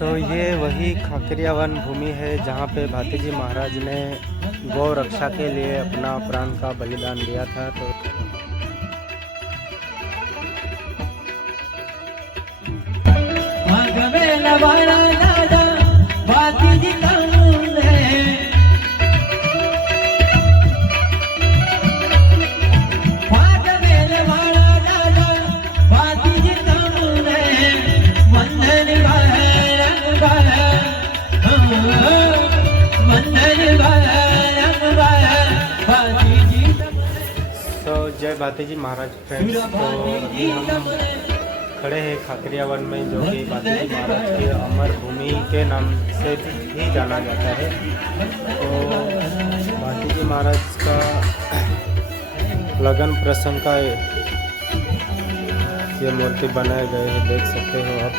तो ये वही खाकरिया वन भूमि है जहाँ पे भाती जी महाराज ने गौ रक्षा के लिए अपना प्राण का बलिदान दिया था। तो जय भाती जी महाराज फ्रेंड्स। तो अभी हम खड़े हैं खाकरिया वन में, जो कि भाती जी महाराज की अमर भूमि के नाम से ही जाना जाता है। तो भाती जी महाराज का लगन प्रसंग का ये मूर्ति बनाए गए हैं, देख सकते हो आप।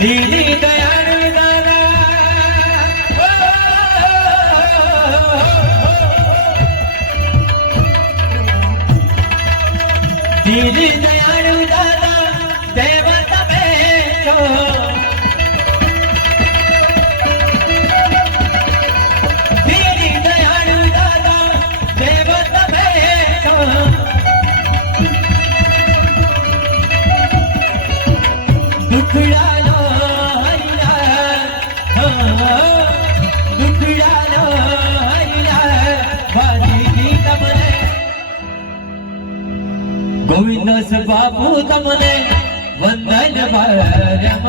दीदी दयालु दादा दीदी दयालु दादा देवत बेचो दीदी दयालु दादा देवत बेचो दुखड़ा गोविंद बापू तमने वंदन भरम